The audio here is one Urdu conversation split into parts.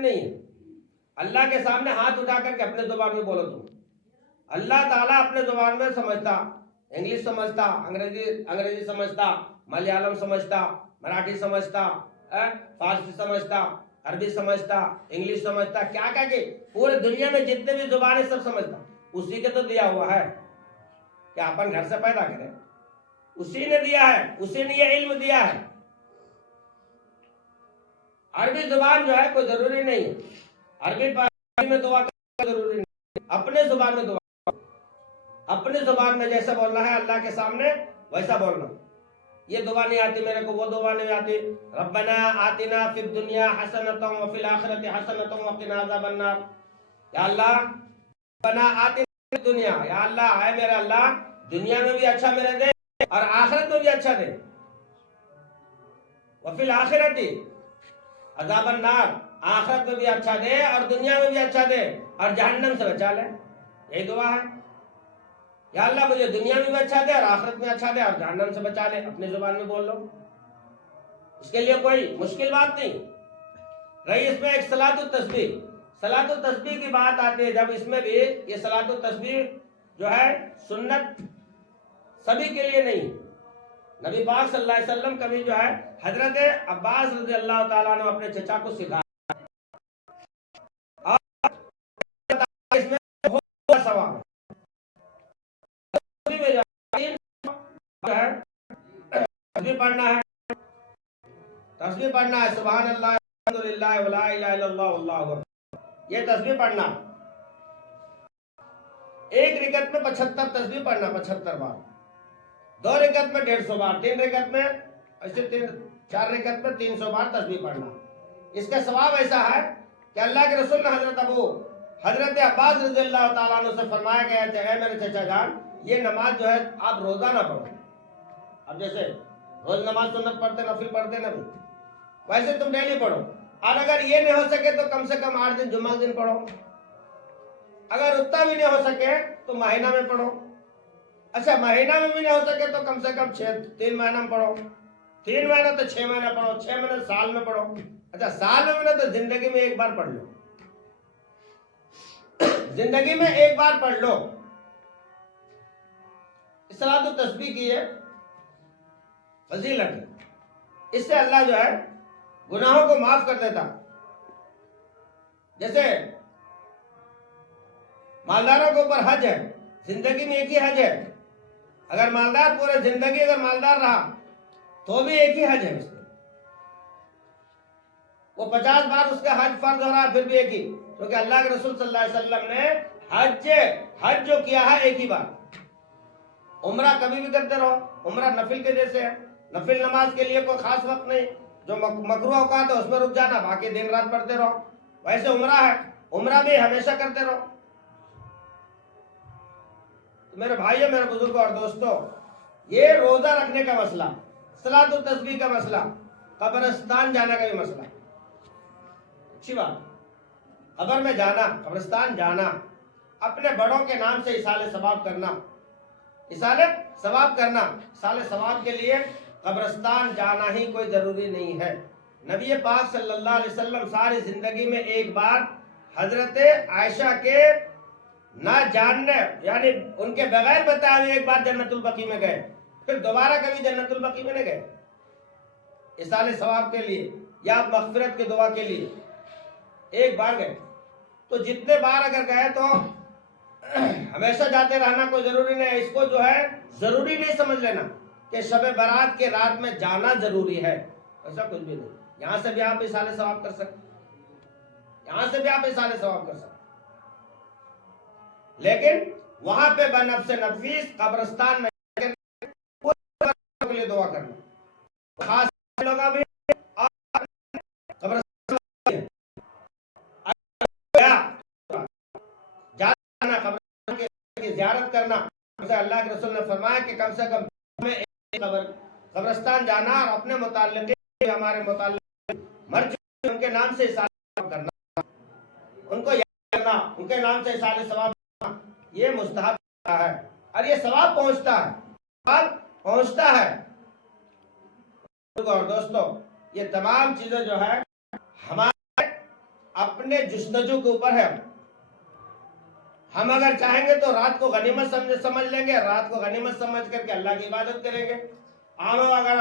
نہیں ہے۔ اللہ کے سامنے ہاتھ اٹھا کر کے اپنے زبان میں بولو تم۔ اللہ تعالیٰ اپنے زبان میں سمجھتا، انگلش سمجھتا، انگریزی سمجھتا، ملیالم سمجھتا، مراٹھی سمجھتا، فارسی سمجھتا، عربی سمجھتا، انگلش سمجھتا، کیا کہ پورے دنیا میں جتنے بھی زبانیں سب سمجھتا، اسی کے تو دیا ہوا ہے کہ اپن گھر سے پیدا کرے، اسی نے دیا ہے، اسی نے یہ علم دیا ہے۔ عربی زبان جو ہے کوئی ضروری نہیں ہے، عربی میں دعا کرنا ضروری نہیں، اپنے زبان میں دعا، اپنے زبان میں جیسا بولنا ہے اللہ کے سامنے ویسا بولنا۔ یہ دعا نہیں آتی میرے کو، وہ دعا نہیں آتی، ربنا آتنا فی الدنیا حسنۃ وفی الآخرۃ حسنۃ وقنا عذاب النار، یا اللہ ربنا آتنا فی الدنیا، یا اللہ اے میرا اللہ دنیا میں بھی اچھا میرے دے اور آخرت میں بھی اچھا دے، وفی الآخرۃ عذاب النار، آخرت میں بھی اچھا دے اور دنیا میں بھی اچھا دے اور جہنم سے بچا لے، یہی دعا ہے۔ یا اللہ مجھے دنیا میں بھی اچھا دے اور آخرت میں اچھا دے اور جہنم سے بچا لے، اپنی زبان میں بول لو، اس کے لیے کوئی مشکل بات نہیں۔ رہی اس میں ایک صلاۃ التسبیح، صلاۃ التسبیح کی بات آتی ہے، جب اس میں بھی یہ صلاۃ التسبیح جو ہے سنت سبھی کے لیے نہیں، نبی پاک صلی اللہ علیہ وسلم کبھی جو ہے حضرت عباس رضی اللہ تعالیٰ نے اپنے چچا کو سکھایا، اور اس میں بہت بڑا ثواب ہے، تسبیح پڑھنا ہے، تسبیح پڑھنا ہے، سبحان اللہ الحمدللہ ولا الہ الا اللہ واللہ اکبر، یہ تسبیح پڑھنا، ایک رکعت میں 75 تسبیح پڑھنا، 75 بار، 2 رکعت میں 150 بار، 3 رکعت میں ایسے 4 رکعت میں 300 بار تسبیح پڑھنا۔ اس کا ثواب ایسا ہے کہ اللہ کے رسول نے حضرت عباس رضی اللہ تعالیٰ عنہ سے فرمایا گیا کہ اے میرے چچا جان، یہ نماز جو ہے آپ روزہ نہ پڑھو، اب جیسے روز نماز سنت پڑھتے نفل پڑھتے نبی، ویسے تم ڈیلی پڑھو، اور اگر یہ نہیں ہو سکے تو کم سے کم 8 دن جمعہ دن پڑھو، اگر اتنا بھی نہیں ہو سکے تو مہینہ میں پڑھو، اچھا مہینہ میں بھی نہیں ہو سکے تو کم سے کم 3 مہینہ میں پڑھو، 3 مہینہ تو 6 مہینہ پڑھو، 6 مہینہ سال میں پڑھو، اچھا سال میں تو زندگی میں ایک بار پڑھ لو، زندگی میں ایک بار پڑھ لو۔ صلاۃ التسبیح کی ہے فضیلت ہے، اس سے اللہ جو ہے گناہوں کو معاف کر دیتا۔ جیسے مالداروں کے اوپر حج ہے، زندگی میں ایک ہی حج ہے، اگر مالدار پورے زندگی اگر مالدار رہا تو بھی ایک ہی حج ہے، اس میں وہ 50 بار اس کا حج فرض ہو رہا پھر بھی ایک ہی، کیونکہ اللہ کے رسول صلی اللہ علیہ وسلم نے حج جو کیا ہے ایک ہی بار، عمرہ کبھی بھی کرتے رہو، عمرہ نفل کے جیسے ہے، نفل نماز کے لیے کوئی خاص وقت نہیں، جو مکروہ اوقات ہے اس میں رک جانا، باقی دن رات پڑھتے رہو، ویسے عمرہ ہے، عمرہ بھی ہمیشہ کرتے رہو۔ میرے بھائیوں، میرے بزرگوں اور دوستوں، یہ روزہ رکھنے کا مسئلہ، صلاۃ التسبیح کا مسئلہ، قبرستان جانے کا بھی مسئلہ، اچھی بات، قبر میں جانا، قبرستان جانا، اپنے بڑوں کے نام سے ایصال ثواب کرنا، ایصال ثواب کرنا، ایصال ثواب کے لیے قبرستان جانا ہی کوئی ضروری نہیں ہے۔ نبی پاک صلی اللہ علیہ وسلم ساری زندگی میں ایک بار حضرت عائشہ کے نہ جاننے یعنی ان کے بغیر بتائے ہوئے ایک بار جنت البقیع میں گئے، پھر دوبارہ کبھی جنت البقیع میں نہیں گئے، ایصال ثواب کے لیے یا مغفرت کی دعا کے لیے ایک بار گئے۔ تو جتنے بار اگر گئے تو ہمیشہ جاتے رہنا کوئی ضروری نہیں ہے، اس کو جو ہے ضروری نہیں سمجھ لینا کہ شب برات کے رات میں جانا ضروری ہے، ایسا کچھ بھی نہیں، یہاں سے بھی آپ ایصال ثواب کر سکتے، یہاں سے بھی آپ ایصال ثواب کر سکتے، لیکن وہاں پہ بنفس نفیس قبرستان میں کے لیے دعا کرنا، خاص لوگوں بھی قبرستان کی زیارت کرنا، اللہ کے رسول نے فرمایا کہ کم سے کم قبرستان جانا اور اپنے متعلق ہمارے متعلق مر چکے ان کے نام سے ایصال ثواب کرنا، ان کو یاد کرنا، ان کے نام سے ایصال ثواب کرنا، یہ مستحب ہے اور یہ ثواب پہنچتا ہے، ثواب پہنچتا ہے۔ اور دوستو، یہ تمام چیزیں جو ہے ہمارے اپنے جستجو کے اوپر ہے. ہم اگر چاہیں گے تو رات کو غنیمت سمجھ لیں گے، رات کو غنیمت سمجھ کر کے اللہ کی عبادت کریں گے. عام اگر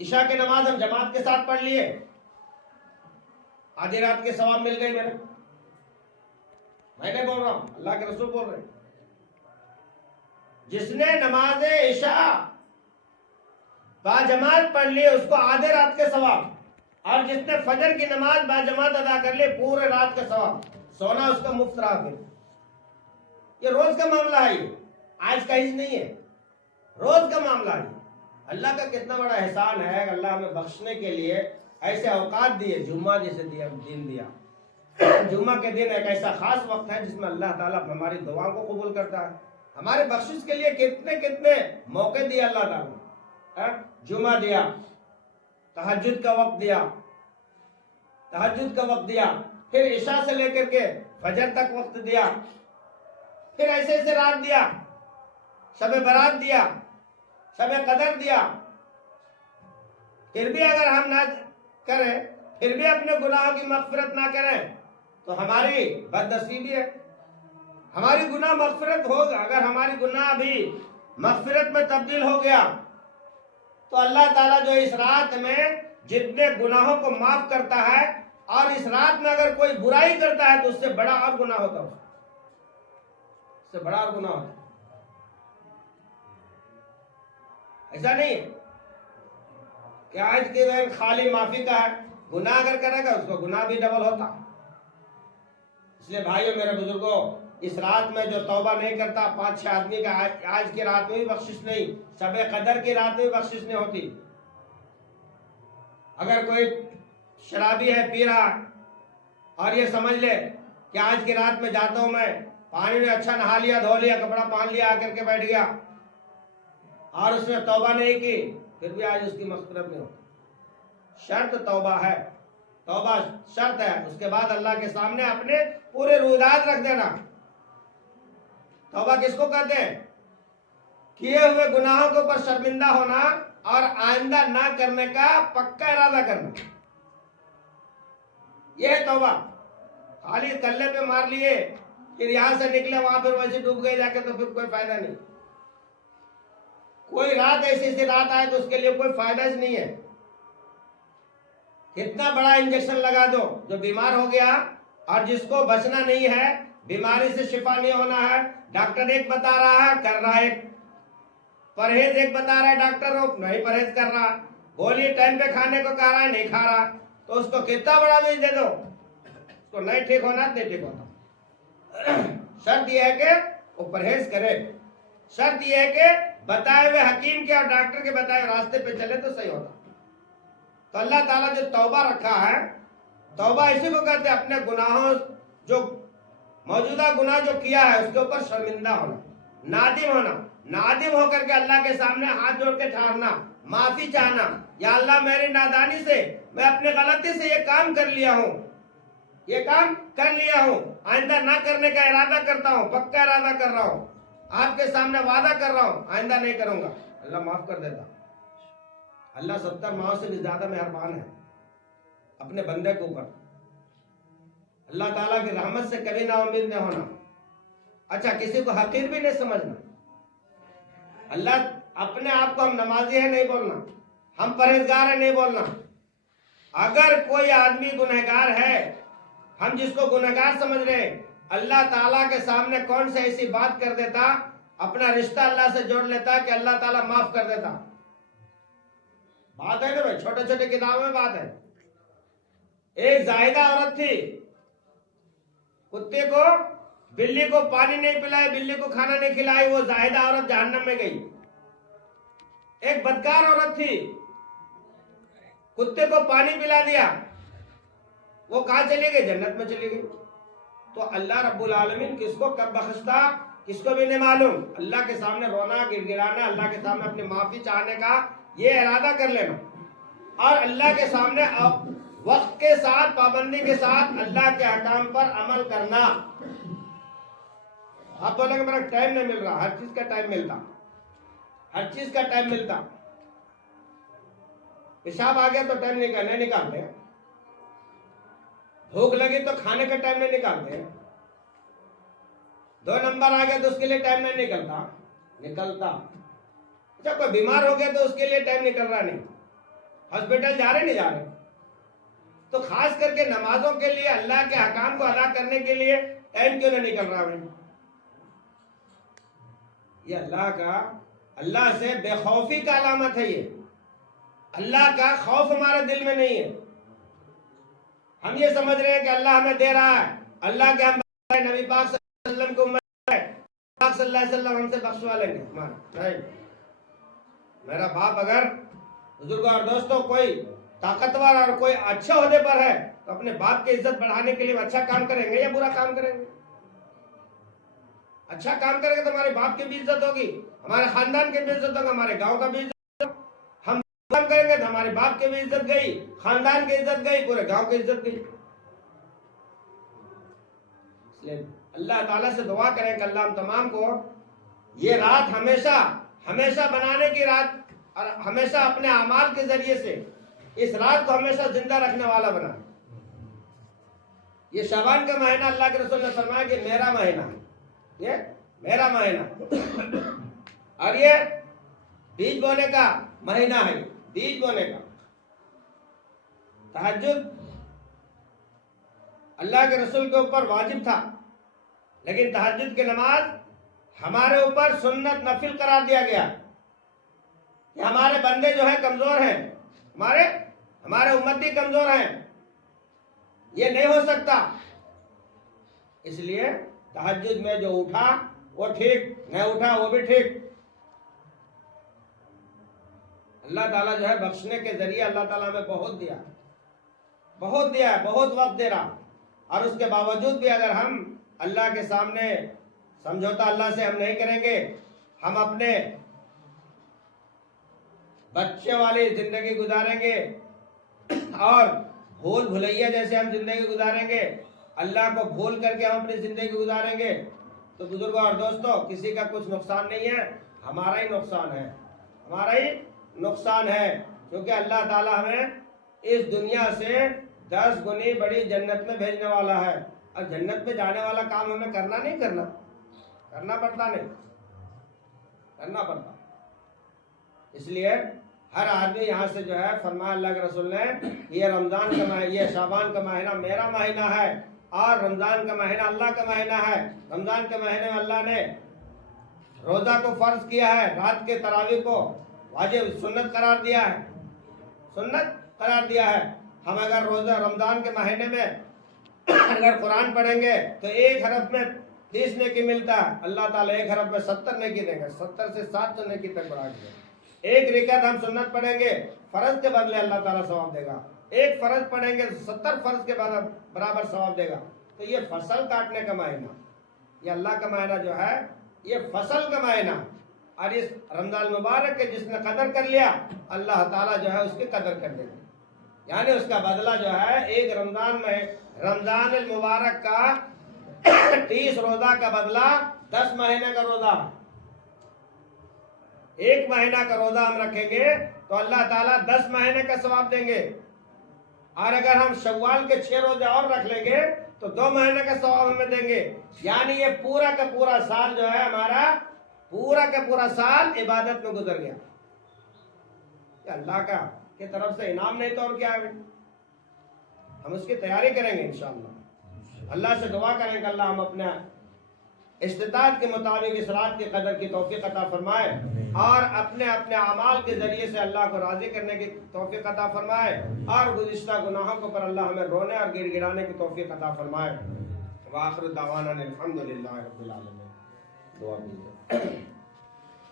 عشاء کی نماز ہم جماعت کے ساتھ پڑھ لیے، آدھی رات کے ثواب مل گئی میرے. میں نہیں بول رہا ہوں، اللہ کے رسول بول رہے ہیں. جس نے نماز عشاء باجماعت پڑھ لی اس کو آدھے رات کے ثواب، اور جس نے فجر کی نماز باجماعت ادا کر لی پورے رات کے ثواب. سونا اس کا مفت رہا. پھر یہ روز کا معاملہ ہے، یہ آج کا ہی نہیں ہے، روز کا معاملہ ہے. اللہ کا کتنا بڑا احسان ہے، اللہ ہمیں بخشنے کے لیے ایسے اوقات دیے. جمعہ جیسے دن دیا. جمعہ کے دن ایک ایسا خاص وقت ہے جس میں اللہ تعالیٰ ہماری دعاؤں کو قبول کرتا ہے. ہمارے بخشش کے لیے کتنے کتنے موقع دیے اللہ تعالیٰ. جمعہ دیا، تہجد کا وقت دیا، تہجد کا وقت دیا، پھر عشاء سے لے کر کے فجر تک وقت دیا، پھر ایسے ایسے رات دیا، شب برات دیا، شب قدر دیا. پھر بھی اگر ہم نہ کریں، پھر بھی اپنے گناہوں کی مغفرت نہ کریں تو ہماری بدنصیبی ہے. ہماری گناہ مغفرت ہوگا، اگر ہماری گناہ بھی مغفرت میں تبدیل ہو گیا تو اللہ تعالیٰ جو اس رات میں جتنے گناہوں کو معاف کرتا ہے، اور اس رات میں اگر کوئی برائی کرتا ہے تو اس سے بڑا اور گناہ ہوتا ہے، اس سے بڑا اور گناہ ہوتا ہے. ایسا نہیں ہے کہ آج کے دن خالی معافی کا ہے، گناہ اگر کرے گا اس کو گناہ بھی ڈبل ہوتا. اس لیے بھائیو میرے بزرگوں، اس رات میں جو توبہ نہیں کرتا، 5-6 آدمی کا آج کی رات میں بھی بخشش نہیں، شب قدر کی رات میں بھی بخشش نہیں ہوتی. اگر کوئی شرابی ہے، پی رہا، اور یہ سمجھ لے کہ آج کی رات میں جاتا ہوں میں، پانی میں اچھا نہا لیا، دھو لیا، کپڑا پہن لیا، آ کر کے بیٹھ گیا اور اس نے توبہ نہیں کی، پھر بھی آج اس کی مغفرت نہیں ہوتی. شرط توبہ ہے، توبہ شرط ہے. اس کے بعد اللہ کے سامنے اپنے پورے رویداد رکھ دینا. توبہ کس کو کہتے ہیں؟ کیے ہوئے گناہوں کے اوپر شرمندہ ہونا اور آئندہ نہ کرنے کا پکا ارادہ کرنا، یہ ہے توبہ. خالی کلے پہ مار لیے پھر یہاں سے نکلے وہاں پھر ویسے ڈوب گئے جا کے تو پھر کوئی فائدہ نہیں. کوئی رات ایسی رات آئے تو اس کے لیے کوئی فائدہ ہی نہیں ہے. کتنا بڑا انجیکشن لگا دو، جو بیمار ہو گیا اور جس کو بچنا نہیں ہے، بیماری سے شفا نہیں ہونا ہے، ڈاکٹر ایک بتا رہا ہے، کر رہا ہے، پرہیز ایک بتا رہا ہے ڈاکٹر، نہیں پرہیز کر رہا، گولی ٹائم پہ کھانے کو کہہ رہا ہے، نہیں کھا رہا، تو اس کو کتنا بڑا بیج دے دو، اس کو نہیں ٹھیک ہونا نہیں ٹھیک ہوتا. شرط یہ ہے کہ وہ پرہیز کرے، شرط یہ ہے کہ بتائے ہوئے حکیم کے اور ڈاکٹر کے بتائے ہوئے راستے پہ چلے تو صحیح ہوتا. تو اللہ تعالیٰ جو توبہ رکھا ہے، توبہ اسی کو کہتے ہیں اپنے گناہوں، جو موجودہ گناہ جو کیا ہے اس کے اوپر شرمندہ ہونا، نادم ہونا، نادم ہو کر کے اللہ کے سامنے ہاتھ جوڑ کے ٹھہرنا، معافی چاہنا. یا اللہ میری نادانی سے، میں اپنے غلطی سے یہ کام کر لیا ہوں، یہ کام کر لیا ہوں، آئندہ نہ کرنے کا ارادہ کرتا ہوں، پکا ارادہ کر رہا ہوں، آپ کے سامنے وعدہ کر رہا ہوں آئندہ نہیں کروں گا. اللہ معاف کر دیتا. اللہ 70 ماہ سے بھی زیادہ مہربان ہے اپنے بندے کے اوپر. اللہ تعالیٰ کی رحمت سے کبھی نا امید نہیں ہونا. اچھا، کسی کو حقیر بھی نہیں سمجھنا. اللہ اپنے آپ کو ہم نمازی ہیں نہیں بولنا، ہم پرہیزگار ہیں نہیں بولنا. اگر کوئی آدمی گنہگار ہے، ہم جس کو گنہگار سمجھ رہے ہیں، اللہ تعالیٰ کے سامنے کون سے ایسی بات کر دیتا، اپنا رشتہ اللہ سے جوڑ لیتا کہ اللہ تعالیٰ معاف کر دیتا. بات ہے نا بھائی، چھوٹے چھوٹے کتابوں میں بات ہے. ایک زاہدہ عورت تھی، کتے کو، بلی کو پانی نہیں پلائے، بلی کو کھانا نہیں کھلائی، وہ زاہدہ عورت جہنم میں گئی. ایک بدکار عورت تھی، کتے کو پانی پلا دیا، وہ کہاں چلی گئی؟ جنت میں چلی گئی. تو اللہ رب العالمین کس کو کب بخشتا کس کو بھی نہیں معلوم. اللہ کے سامنے رونا، گر گرانا، اللہ کے سامنے اپنی معافی چاہنے کا یہ ارادہ کر لینا، اور اللہ کے سامنے وقت کے ساتھ، پابندی کے ساتھ اللہ کے احکام پر عمل کرنا. آپ بولیں کہ میرا ٹائم نہیں مل رہا، ہر چیز کا ٹائم ملتا، ہر چیز کا ٹائم ملتا. پیشاب آ گیا تو ٹائم نہیں نکالتے، بھوک لگی تو کھانے کا ٹائم نہیں نکالتے، 2 نمبر آ گیا تو اس کے لیے ٹائم نہیں نکلتا. اچھا کوئی بیمار ہو گیا تو اس کے لیے ٹائم نکل رہا نہیں، ہاسپٹل جا رہے نہیں جا رہے. تو خاص کر کے نمازوں کے لیے، اللہ کے احکام کو ادا کرنے کے لیے ٹائم کیوں نہیں نکل رہا بھائی؟ یہ اللہ سے بے خوفی کا علامت ہے. یہ اللہ کا خوف ہمارے دل میں نہیں ہے. ہم یہ سمجھ رہے ہیں کہ اللہ ہمیں دے رہا ہے، اللہ کے ہم نبی پاک صلی اللہ علیہ وسلم کو امت ہے، پاک صلی اللہ علیہ وسلم ہم سے بخشوا لیں گے. نہیں، میرا باپ اگر بزرگوں اور دوستوں کوئی طاقتور اور کوئی اچھے عہدے پر ہے تو اپنے باپ کی عزت بڑھانے کے لیے اچھا کام کریں گے یا برا کام کریں گے؟ اچھا کام کریں گے تو ہمارے باپ کی بھی عزت ہوگی، ہمارے خاندان کی بھی عزت ہوگی، ہمارے گاؤں کا بھی عزت ہوگی. ہم کام کریں گے تو ہمارے باپ کی بھی عزت گئی، خاندان کی عزت گئی، پورے گاؤں کی عزت گئی. اس لیے اللہ تعالیٰ سے دعا کریں کہ اللہ ہم تمام کو یہ رات ہمیشہ بنانے کی رات، اور ہمیشہ اپنے اعمال کے ذریعے سے اس رات کو ہمیشہ زندہ رکھنے والا بنا. یہ شعبان کا مہینہ اللہ کے رسول نے فرمایا کہ میرا مہینہ ہے، یہ میرا مہینہ، اور یہ بیج بونے کا مہینہ ہے. بیج بونے کا تہجد اللہ کے رسول کے اوپر واجب تھا، لیکن تہجد کی نماز ہمارے اوپر سنت نفل قرار دیا گیا. کہ ہمارے بندے جو ہیں کمزور ہیں، ہمارے امتی کمزور ہیں، یہ نہیں ہو سکتا. اس لیے تہجد میں جو اٹھا وہ ٹھیک، نہیں اٹھا وہ بھی ٹھیک. اللہ تعالیٰ جو ہے بخشنے کے ذریعے اللہ تعالیٰ ہمیں بہت دیا، بہت وقت دے رہا. اور اس کے باوجود بھی اگر ہم اللہ کے سامنے سمجھوتا اللہ سے ہم نہیں کریں گے، ہم اپنے بچے والی زندگی گزاریں گے اور بھول بھلیا جیسے ہم زندگی گزاریں گے، اللہ کو بھول کر کے ہم اپنی زندگی گزاریں گے، تو بزرگوں اور دوستوں کسی کا کچھ نقصان نہیں ہے، ہمارا ہی نقصان ہے. کیونکہ اللہ تعالیٰ ہمیں اس دنیا سے 10 گنی بڑی جنت میں بھیجنے والا ہے. اور جنت میں جانے والا کام ہمیں کرنا پڑتا. اس لیے ہر آدمی یہاں سے جو ہے فرمایا اللہ کے رسول نے، یہ رمضان کا مہینہ، یہ شعبان کا مہینہ میرا مہینہ ہے، اور رمضان کا مہینہ اللہ کا مہینہ ہے. رمضان کے مہینے میں اللہ نے روزہ کو فرض کیا ہے، رات کے تراویح کو واجب سنت قرار دیا ہے. ہم اگر روزہ رمضان کے مہینے میں اگر قرآن پڑھیں گے تو 1 حرف میں 30 نیکی ملتا ہے. اللہ تعالیٰ 1 حرف میں 70 نیکی دیں گے، 70 سے 700 نیکی تک بڑھا دیں گے. 1 رکعت ہم سنت پڑھیں گے، فرض کے بدلے اللہ تعالیٰ ثواب دے گا. 1 فرض پڑھیں گے 70 فرض کے برابر ثواب دے گا. تو یہ فصل کاٹنے کا مہینہ، یہ اللہ کا مہینہ جو ہے یہ فصل کا مہینہ. اور اس رمضان مبارک کے جس نے قدر کر لیا، اللہ تعالیٰ جو ہے اس کی قدر کر دے گا. یعنی اس کا بدلہ جو ہے ایک رمضان المبارک کا 30 روزہ کا بدلہ 10 مہینے کا روزہ. 1 مہینہ کا روزہ ہم رکھیں گے تو اللہ تعالیٰ 10 مہینے کا ثواب دیں گے. اور اگر ہم شوال کے 6 روزے اور رکھ لیں گے تو 2 مہینے کا ثواب ہمیں دیں گے. یعنی یہ پورا کا پورا سال جو ہے ہمارا پورا کا پورا سال عبادت میں گزر گیا. اللہ کا کی طرف سے انعام نہیں تو اور کیا ہے. ہم اس کی تیاری کریں گے انشاءاللہ. اللہ سے دعا کریں کہ اللہ ہم اپنے استطاعت کے مطابق اس رات کی قدر کی توفیق عطا فرمائے، اور اپنے اعمال کے ذریعے سے اللہ کو راضی کرنے کی توفیق عطا فرمائے، اور گزشتہ گناہوں کے اوپر اللہ ہمیں رونے اور گڑ گڑانے کی توفیق عطا فرمائے. وآخر دعوانا الحمدللہ رب العالمین. دعا کیجیے.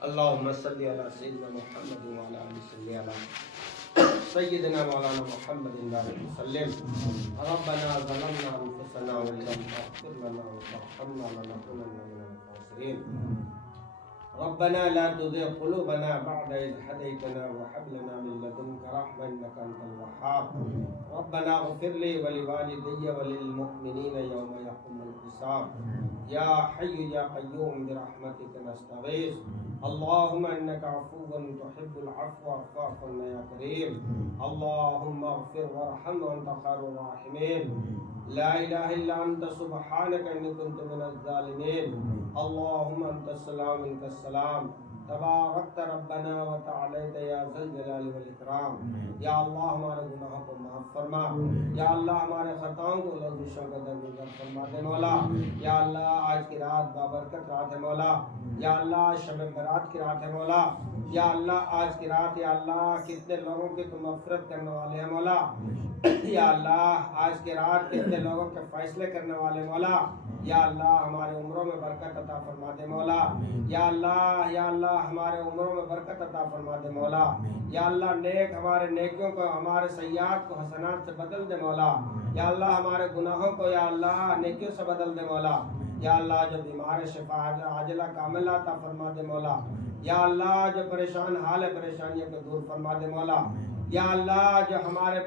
اللہم صلی علی سیدنا محمد وعلی آلہ صلی علی سیدنا مولانا محمد وسلم. ربنا ظلمنا انفسنا وان لم تغفر لنا وترحمنا لنكونن من الخاسرین. ربنا لا تزغ قلوبنا بعد إذ هديتنا وهب لنا من لدنك رحمة إنك أنت الوهاب ربنا اغفر لي ولوالدي وللمؤمنين يوم يقوم الحساب يا حي يا قيوم برحمتك نستغيث اللهم إنك عفو تحب العفو فاعف عنا يا كريم اللهم اغفر وارحم وأنت خير الراحمين لا إله إلا أنت سبحانك إني كنت من الظالمين اللهم أنت السلام منك السلام تبارکت ربنا وتعالیت یا ذل جلال والاکرام یا اللہ ہمارے گناہوں کو معاف فرما یا اللہ ہمارے خطاؤں کو لغزشوں کا درگزر فرما دے مولا یا اللہ آج کی رات بابرکت رات ہے مولا یا اللہ شب برات کی رات ہے مولا یا اللہ آج کی رات یا اللہ کتنے لوگوں کی تو مغفرت کرنے والے ہیں مولا یا اللہ آج کی رات کتنے لوگوں کے فیصلے کرنے والے مولا یا اللہ ہمارے عمروں میں برکت عطا فرما دے مولا یا اللہ ہمارے عمروں میں برکت عطا فرما دے مولا یا اللہ نیک ہمارے نیکیوں کو ہمارے سیئات کو حسنات سے بدل دے مولا یا اللہ ہمارے گناہوں کو یا اللہ نیکیوں سے بدل دے مولا یا اللہ جو بیمار شفا عاجلہ کاملہ عطا فرما دے مولا یا اللہ جو پریشان حال ہے پریشانیوں کو دور فرما دے مولا یا اللہ جو ہمارے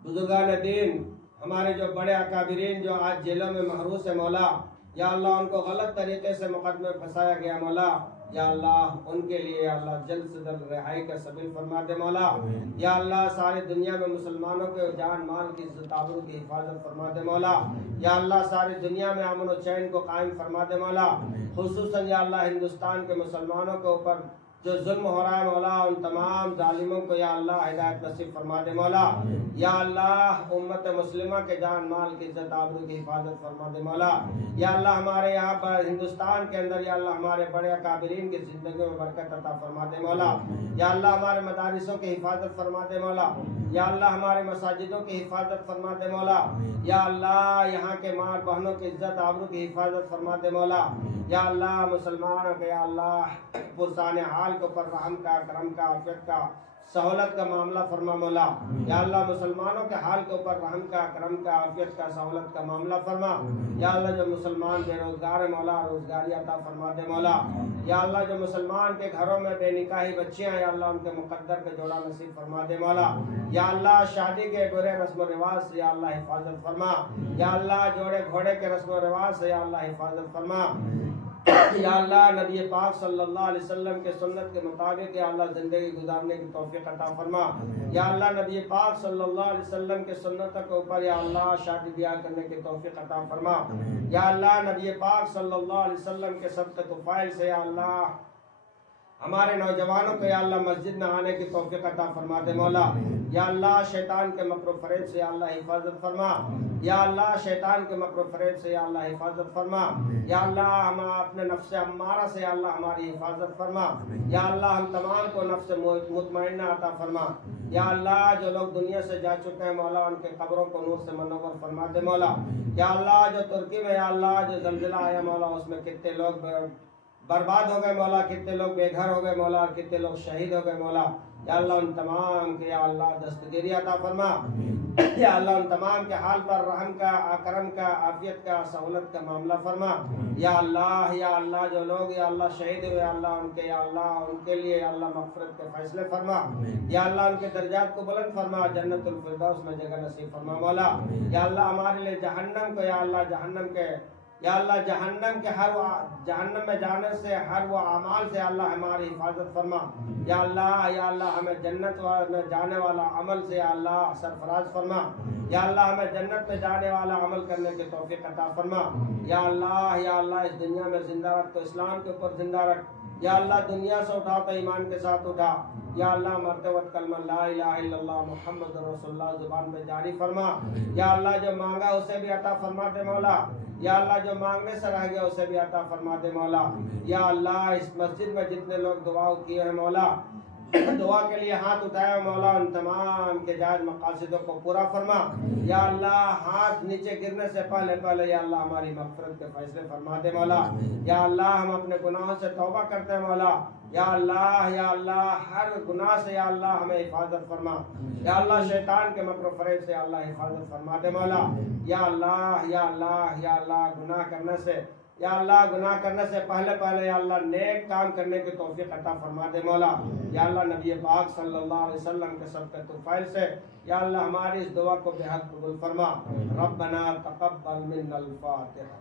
بزرگان دین ہمارے جو بڑے اکابرین جو آج جیلوں میں محروس ہے مولا یا اللہ ان کو غلط طریقے سے مقدمے پھنسایا گیا مولا یا اللہ ان کے لیے اللہ جلد سے جلد رہائی کا سبیل فرما دے مولا یا اللہ ساری دنیا میں مسلمانوں کے جان مال کی عزت آبرو کی حفاظت فرما دے مولا یا اللہ ساری دنیا میں امن و چین کو قائم فرما دے مولا خصوصاً یا اللہ ہندوستان کے مسلمانوں کے اوپر جو ظلم ہو رہا ہے مولا ان تمام ظالموں کو یا اللہ ہدایت نصیب فرما دے مولا یا اللہ امت مسلمہ کے جان مال کی عزت آبرو کی حفاظت فرما دے مولا یا اللہ ہمارے یہاں پر ہندوستان کے اندر یا اللہ ہمارے بڑے اکابرین کی زندگیوں میں برکت عطا فرما دے مولا یا اللہ ہمارے مدارسوں کی حفاظت فرما دے مولا یا اللہ ہمارے مساجدوں کی حفاظت فرما دے مولا یا اللہ یہاں کے ماں بہنوں کی عزت آبرو کی حفاظت فرما دے مولا یا اللہ مسلمانوں کے یا اللہ پرسان حال کے اوپر رحم کا کرم کا عافیت کا سہولت کا معاملہ فرما مولا یا اللہ مسلمانوں کے حال کے اوپر رحم کا کرم کا عافیت کا سہولت کا معاملہ فرما یا اللہ جو مسلمان بے روزگار ہے مولا روزگاری عطا فرما دے مولا یا اللہ جو مسلمان کے گھروں میں بے نکاحی بچیاں یا اللہ ان کے مقدر کے جوڑا نصیب فرما دے مولا یا اللہ شادی کے برے رسم و رواج سے یا اللہ حفاظت فرما یا اللہ جوڑے گھوڑے کے رسم و رواج سے یا اللہ حفاظت فرما یا اللہ نبی پاک صلی اللہ علیہ وسلم کے سنت کے مطابق یا اللہ زندگی گزارنے کی توفیق عطا فرما یا اللہ نبی پاک صلی اللہ علیہ وسلم کے سنت کے اوپر یا اللہ شادی بیاہ کرنے کی توفیق عطا فرما یا اللہ نبی پاک صلی اللہ علیہ وسلم کے سبق طفیل سے یا اللہ ہمارے نوجوانوں کو یا اللہ مسجد میں آنے کی توفیق عطا فرما دے مولا یا اللہ شیطان کے مکر و فریب سے یا اللہ حفاظت فرما یا اللہ شیطان کے مکر و فریب سے یا اللہ حفاظت فرما یا اللہ ہم اپنے نفس امارہ سے یا اللہ ہماری حفاظت فرما یا اللہ ہم تمام کو نفس مطمئنہ عطا فرما یا اللہ جو لوگ دنیا سے جا چکے ہیں مولا ان کے قبروں کو نور سے منور فرما دے مولا یا اللہ جو ترکی میں یا اللہ جو زلزلہ آیا مولا اس میں کتنے لوگ برباد ہو گئے مولا کتنے لوگ بے گھر ہو گئے مولا کتنے لوگ شہید ہو گئے مولا یا اللہ ان تمام کے یا اللہ دستگیری عطا فرما یا اللہ ان تمام کے حال پر رحم کا کرم کا عافیت کا سہولت کا معاملہ فرما یا اللہ جو لوگ یا اللہ شہید ہوئے اللہ ان کے یا اللہ ان کے لیے یا اللہ مغفرت کے فیصلے فرما یا اللہ ان کے درجات کو بلند فرما جنت الفردوس میں جگہ نصیب فرما مولا یا اللہ ہمارے لیے جہنم کو یا اللہ جہنم میں جانے سے ہر وہ اعمال سے اللہ ہماری حفاظت فرما یا اللہ ہمیں جنت میں جانے والا عمل سے یا اللہ سرفراز فرما یا اللہ ہمیں جنت میں جانے والا عمل کرنے کی توفیق عطا فرما یا اللہ اس دنیا میں زندہ رکھ تو اسلام کے اوپر زندہ رکھ یا اللہ دنیا سے اٹھا تو ایمان کے ساتھ اٹھا یا اللہ مرتے وقت کلمہ لا الہ الا اللہ محمد رسول اللہ زبان پہ جاری فرما یا اللہ جو مانگا اسے بھی عطا فرما دے مولا یا اللہ جو مانگنے سے رہ گیا اسے بھی عطا فرما دے مولا یا اللہ اس مسجد میں جتنے لوگ دعا کیے ہیں مولا دعا کے لیے ہاتھ اٹھایا مولا ان تمام کے جائز مقاصدوں کو پورا فرما یا اللہ ہاتھ نیچے گرنے سے پہلے یا اللہ ہماری مغفرت کے فیصلے فرما دے مولا یا اللہ ہم اپنے گناہوں سے توبہ کرتے ہیں مولا یا اللہ ہر گناہ سے یا اللہ ہمیں حفاظت فرما یا اللہ شیطان کے مکر و فریب سے یا اللہ حفاظت فرما دے مولا یا اللہ گناہ کرنے سے یا اللہ گناہ کرنے سے پہلے پہلے یا اللہ نیک کام کرنے کی توفیق عطا فرما دے مولا. یا اللہ نبی پاک صلی اللہ علیہ وسلم کے سب کے طفیل سے یا اللہ ہماری اس دعا کو بے حد قبول فرما. ربنا تقبل منا الفاتحہ.